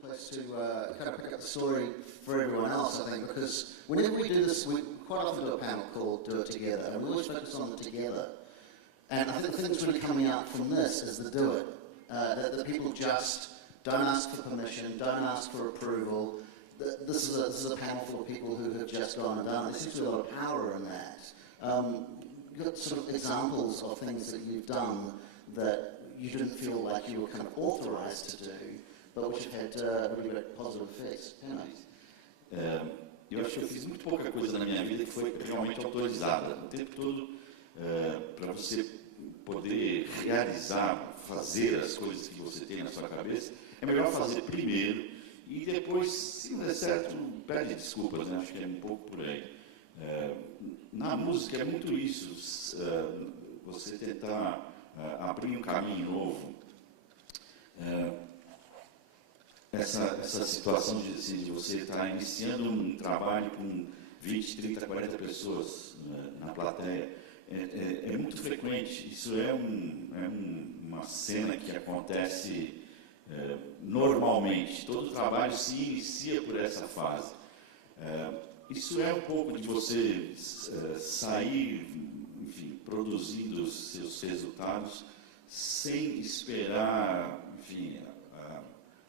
good place to kind of pick up the story for everyone else, I think, because whenever we do this, we quite often do a panel called Do It Together, and we always focus on the together. And I think the thing that's really coming out from this is the do it. That people just don't ask for permission, don't ask for approval. This is a panel full of people who have just gone and done it. There seems to be a lot of power in that. You've got sort of examples of things that you've done that you didn't feel like you were kind of authorised to do, but which have had really great positive effects. Pena. Eu acho que eu fiz muito pouca coisa na minha vida que foi realmente autorizada. O tempo todo, para você poder realizar, fazer as coisas que você tem na sua cabeça, é melhor fazer primeiro e depois, se não der certo, pede desculpas, né? Acho que é um pouco por aí. Na música é muito isso, você tentar abrir um caminho novo. Essa situação de você estar iniciando um trabalho com 20, 30, 40 pessoas na plateia é muito frequente. Isso é uma cena que acontece normalmente. Todo trabalho se inicia por essa fase. Isso é um pouco de você sair, enfim, produzindo os seus resultados sem esperar, enfim,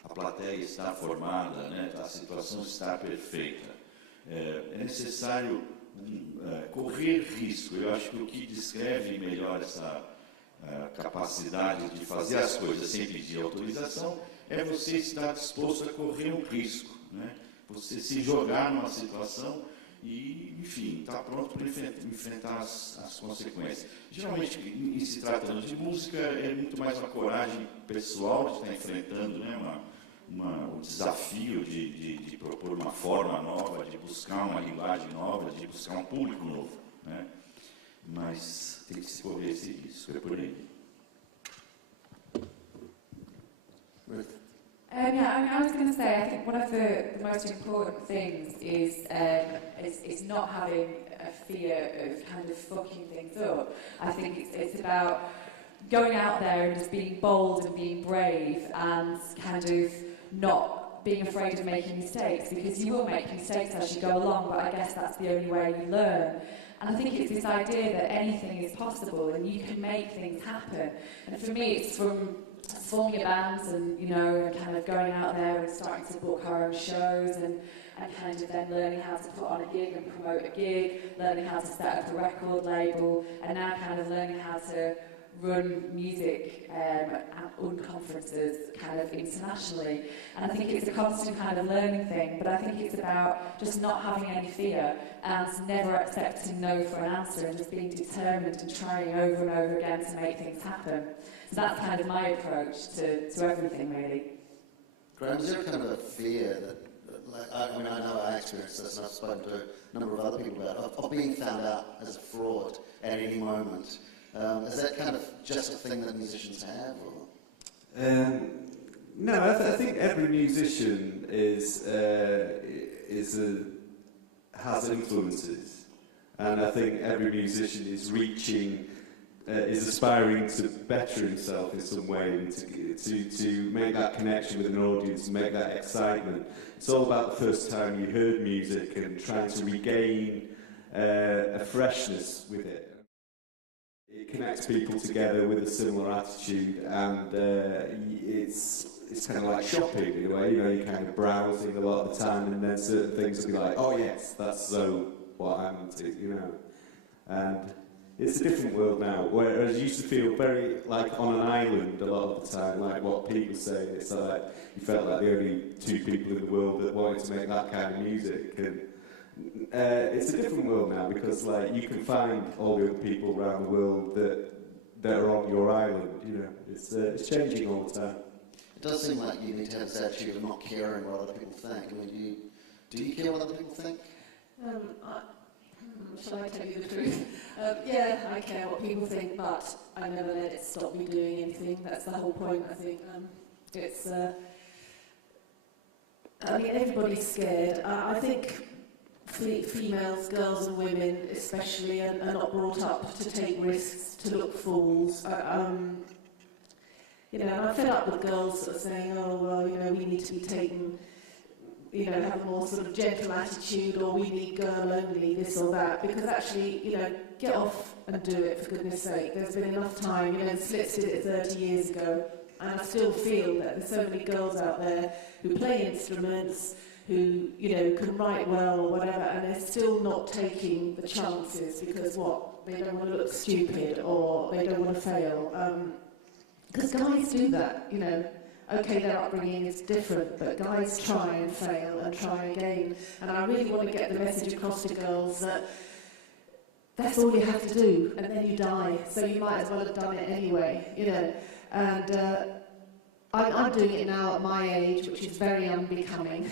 a plateia estar formada, né, a situação estar perfeita. É necessário correr risco. Eu acho que o que descreve melhor essa capacidade de fazer as coisas sem pedir autorização é você estar disposto a correr um risco, né? Você se jogar numa situação e, enfim, estar pronto para enfrentar as consequências. Geralmente, em se tratando de música, é muito mais uma coragem pessoal de estar enfrentando, né, o desafio de propor uma forma nova, de buscar uma linguagem nova, de buscar um público novo, né? Mas tem que se correr esse risco, é por aí. Ruth. I was going to say, I think one of the most important things is not having a fear of kind of fucking things up. I think it's about going out there and just being bold and being brave and kind of not being afraid of making mistakes, because you will make mistakes as you go along, but I guess that's the only way you learn. And I think it's this idea that anything is possible and you can make things happen. And for me, it's from forming bands and, you know, kind of going out there and starting to book our own shows and kind of then learning how to put on a gig and promote a gig, learning how to set up a record label, and now kind of learning how to run music at UnConferences kind of internationally. And I think it's a constant kind of learning thing, but I think it's about just not having any fear and never accepting no for an answer and just being determined and trying over and over again to make things happen. So that's kind of my approach to everything, really. Graham, is there kind of a fear that, I know I experienced this and I've spoken to a number of other people about it, of being found out as a fraud at any moment? Is that kind of just a thing that musicians have? Or? No, I think every musician has influences, and I think every musician is aspiring to better himself in some way, and to make that connection with an audience, make that excitement. It's all about the first time you heard music and trying to regain a freshness with it. It connects people together with a similar attitude, and it's kind of like shopping in a way. You know, you're kind of browsing a lot of the time, and then certain things will be like, oh yes, that's so what I'm into, you know. And it's a different world now, whereas you used to feel very like on an island a lot of the time, like what Pete was saying. It's like you felt like the only two people in the world that wanted to make that kind of music. And it's a different world now, because like you can find all the other people around the world that are on your island. You know, it's changing all the time. It does seem like you need to have this attitude of not caring what other people think. I mean, do you care what other people think? Shall I tell you the truth? Yeah, I care what people think, but I never let it stop me doing anything. That's the whole point, I think. I mean, everybody's scared. I think females, girls and women especially, are not brought up to take risks, to look fools. You know, and I'm fed up with girls sort of saying, oh, well, you know, we need to be taken, you know, have a more sort of gentle attitude, or we need girl only, this or that, because actually, you know, get off and do it, for goodness sake. There's been enough time, you know, Slits did it 30 years ago, and I still feel that there's so many girls out there who play instruments, who, you know, can write well or whatever, and they're still not taking the chances because what? They don't want to look stupid or they don't want to fail. Because guys do that, you know. Okay, their upbringing is different, but guys try and fail and try again. And I really want to get the message across to girls that that's all you have to do, and then you die. So you might as well have done it anyway, you know. And I'm doing it now at my age, which is very unbecoming.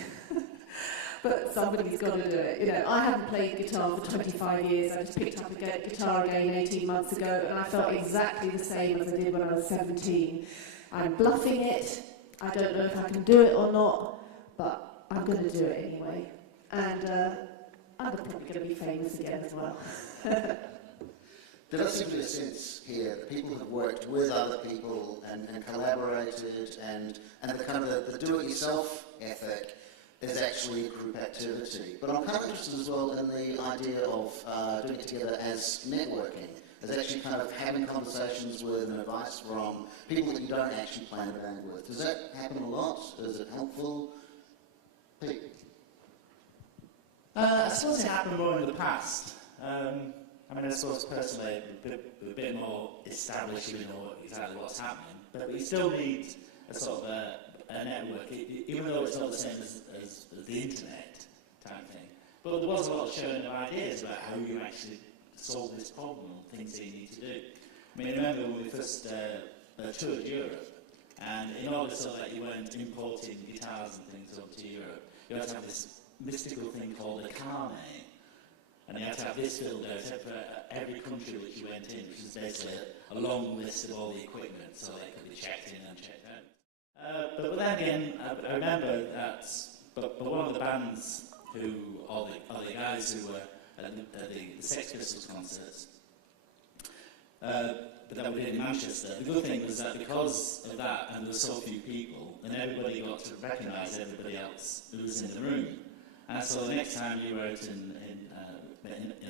But somebody's got to do it. You know, I haven't played guitar for 25 years. I just picked up a guitar again 18 months ago, and I felt exactly the same as I did when I was 17. I'm bluffing it. I don't know if I can do it or not, but I'm going to do it anyway. And I'm probably going to be famous again as well. There does seem to be a sense here that people have worked with other people and collaborated, and the kind of the do-it-yourself ethic is actually a group activity. But I'm kind of interested as well in the idea of doing it together as networking, as actually kind of having conversations with and advice from people that you don't actually plan a band with. Does that happen a lot? Is it helpful? Pete? I suppose it happened more in the past. I mean, I suppose personally, a bit more established, you know exactly what's happening, but you still need a sort of a network, even though it's not the same as the internet type thing. But there was a lot of sharing of ideas about how you actually solve this problem, things that you need to do. I mean, I remember when we first toured Europe, and in order so that you weren't importing guitars and things over to Europe, you had to have this mystical thing called a carnet. And you had to have this filled out for every country which you went in, which is basically a long list of all the equipment, so that it could be checked in and checked out. But then again, I remember that, but one of the bands who, or the guys who were at the Sex Pistols concerts, but that we did in Manchester, the good thing was that because of that, and there were so few people, then everybody got to recognise everybody else who was in the room. And so the next time you were out in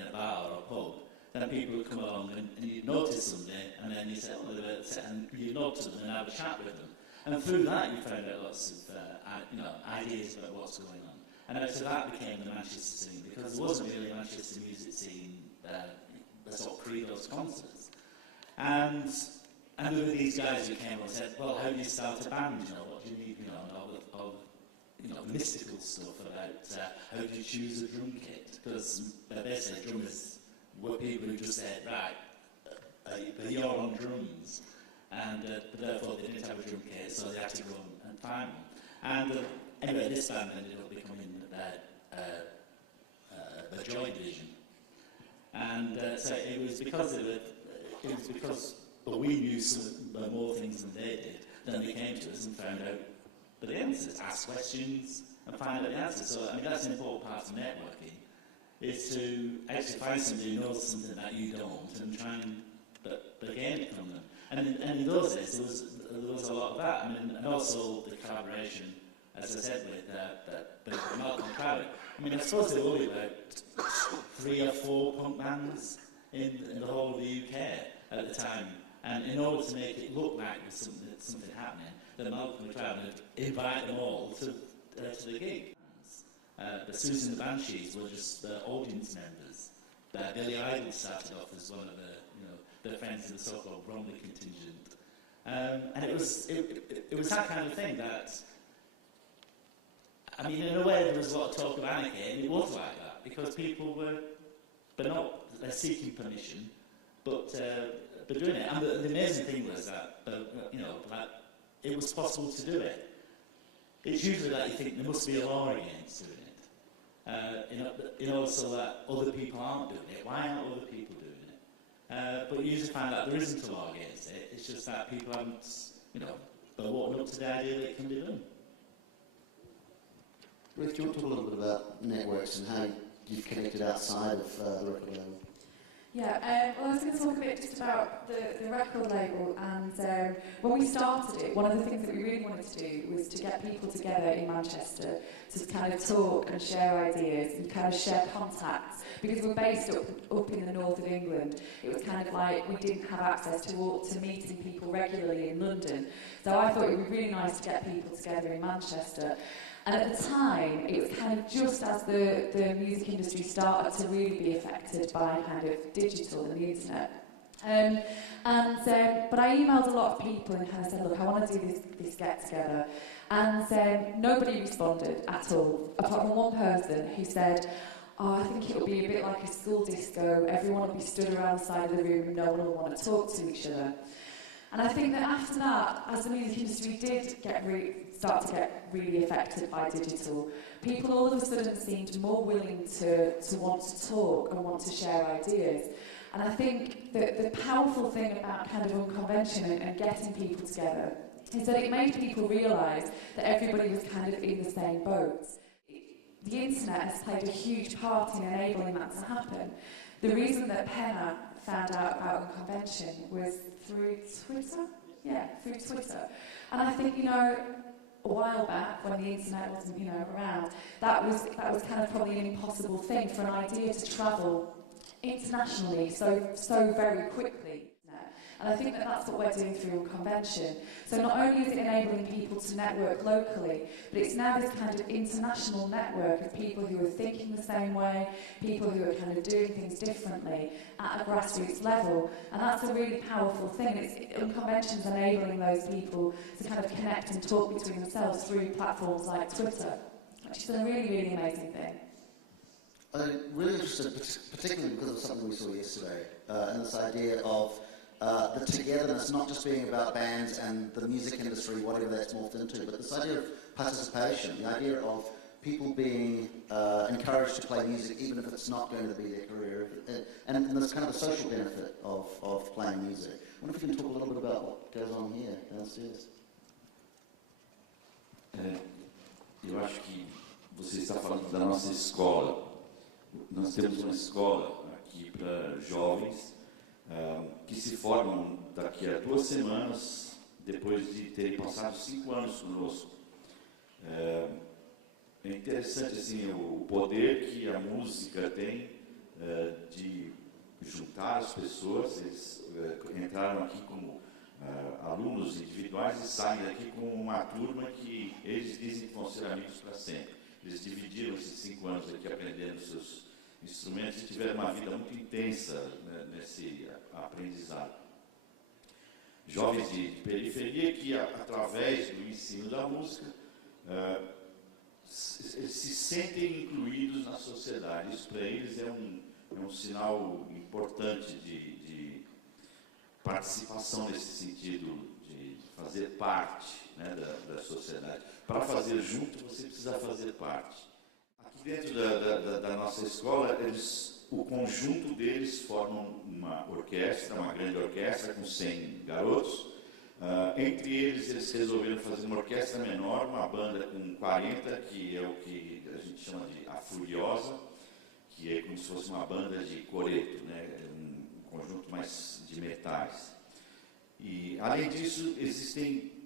a bar or a pub, then people would come along and you'd notice somebody, and then you'd say, oh, they're at the and you'd notice them and have a chat with them. And through that, you found out lots of ideas about what's going on. And so that became the Manchester scene, because there wasn't really a Manchester music scene that sort of pre those concerts. And there were these guys who came and said, well, how do you start a band? You know, what do you need? You know, and all the mystical stuff about how do you choose a drum kit? Because basically drummers were people who just said, right, you're on drums, and but therefore they didn't have a drum kit, so they had to go and find one. And anyway, this band ended up becoming a Joy Division, and so it was because we knew some more things than they did. Then they came to us and found out the answers, ask questions, and find out the answers. So I mean, that's an important part of networking, is to actually find somebody who knows something that you don't, and try and gain it from them. And in those days, there was a lot of that. I mean, and also the collaboration, as I said, with Malcolm Crowder. I mean, I suppose there were only about 3 or 4 punk bands in the whole of the UK at the time. And in order to make it look like there's something happening, then Malcolm Crowder would invite them all to the gig. But Susan the Banshees were just audience members. Billy Idol started off as one of their friends in the so-called Bromley contingent, and it was that kind of thing that, I mean, in a way there was a lot of talk of anarchy, and it was like that because people they're seeking permission, but doing it. And the amazing thing was that it was possible to do it. It's usually that you think there must be a law against doing it. So that other people aren't doing it. Why aren't other people doing it? But you usually find that there isn't a law against it. It's just that people haven't, walked up to the idea that it can be done. Ruth, do you want to talk a little bit about networks and how you've connected outside of the record label? Yeah, well, I was going to talk a bit just about the record label, and when we started it, one of the things that we really wanted to do was to get people together in Manchester to kind of talk and share ideas and kind of share contacts, because we're based up in the north of England. It was kind of like we didn't have access to meeting people regularly in London, so I thought it would be really nice to get people together in Manchester. And at the time, it was kind of just as the music industry started to really be affected by kind of digital and the internet. But I emailed a lot of people and kind of said, look, I want to do this get-together. And nobody responded at all, apart from one person who said, oh, I think it'll be a bit like a school disco. Everyone will be stood around the side of the room and no one will want to talk to each other. And I think that after that, as the music industry did start to get really affected by digital, people all of a sudden seemed more willing to want to talk and want to share ideas. And I think that the powerful thing about kind of UnConvention and getting people together is that it made people realise that everybody was kind of in the same boat. The internet has played a huge part in enabling that to happen. The reason that Pena found out about UnConvention was through Twitter? Yeah, through Twitter. And I think, a while back, when the internet wasn't, around, that was kind of probably an impossible thing for an idea to travel internationally so very quickly. And I think that that's what we're doing through UnConvention. So not only is it enabling people to network locally, but it's now this kind of international network of people who are thinking the same way, people who are kind of doing things differently at a grassroots level. And that's a really powerful thing. UnConvention's enabling those people to kind of connect and talk between themselves through platforms like Twitter, which is a really, really amazing thing. I'm really interested, particularly because of something we saw yesterday, and this idea of the togetherness, not just being about bands and the music industry, whatever that's morphed into, but this idea of participation, the idea of people being encouraged to play music even if it's not going to be their career, and there's kind of a social benefit of playing music. I wonder if you can talk a little bit about what goes on here downstairs. Eu acho que você está falando da nossa escola. Nós temos uma escola aqui para jovens que se formam daqui a 2 semanas, depois de terem passado 5 anos conosco. É interessante assim, o poder que a música tem de juntar as pessoas. Eles entraram aqui como alunos individuais e saem daqui com uma turma que eles dizem que vão ser amigos para sempre. Eles dividiram esses 5 anos aqui aprendendo seus instrumentos e tiveram uma vida muito intensa, né, nesse aprendizado. Jovens de periferia que, através do ensino da música, eles se sentem incluídos na sociedade. Isso para eles é um sinal importante de participação nesse sentido, de fazer parte, né, da sociedade. Para fazer junto, você precisa fazer parte. Aqui dentro da nossa escola, o conjunto deles formam uma orquestra, uma grande orquestra com 100 garotos. Entre eles resolveram fazer uma orquestra menor, uma banda com 40, que é o que a gente chama de a Furiosa, que é como se fosse uma banda de coreto, né? Um conjunto mais de metais. E, além disso, existem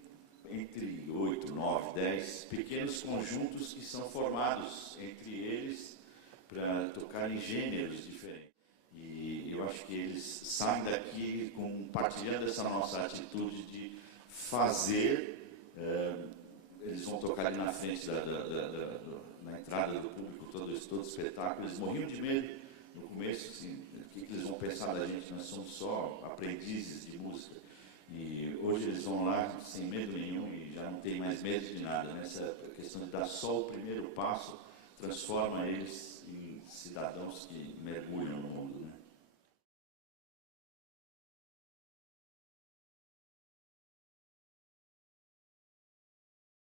entre 8, 9, 10 pequenos conjuntos que são formados entre eles para tocar em gêneros diferentes. E eu acho que eles saem daqui compartilhando essa nossa atitude de fazer. Eles vão tocar ali na frente, na entrada do público, todo o espetáculo. Eles morriam de medo no começo, assim, o que eles vão pensar da gente? Nós somos só aprendizes de música. E hoje eles vão lá sem medo nenhum e já não tem mais medo de nada. Essa questão de dar só o primeiro passo transforma eles em cidadãos que mergulham no mundo, né?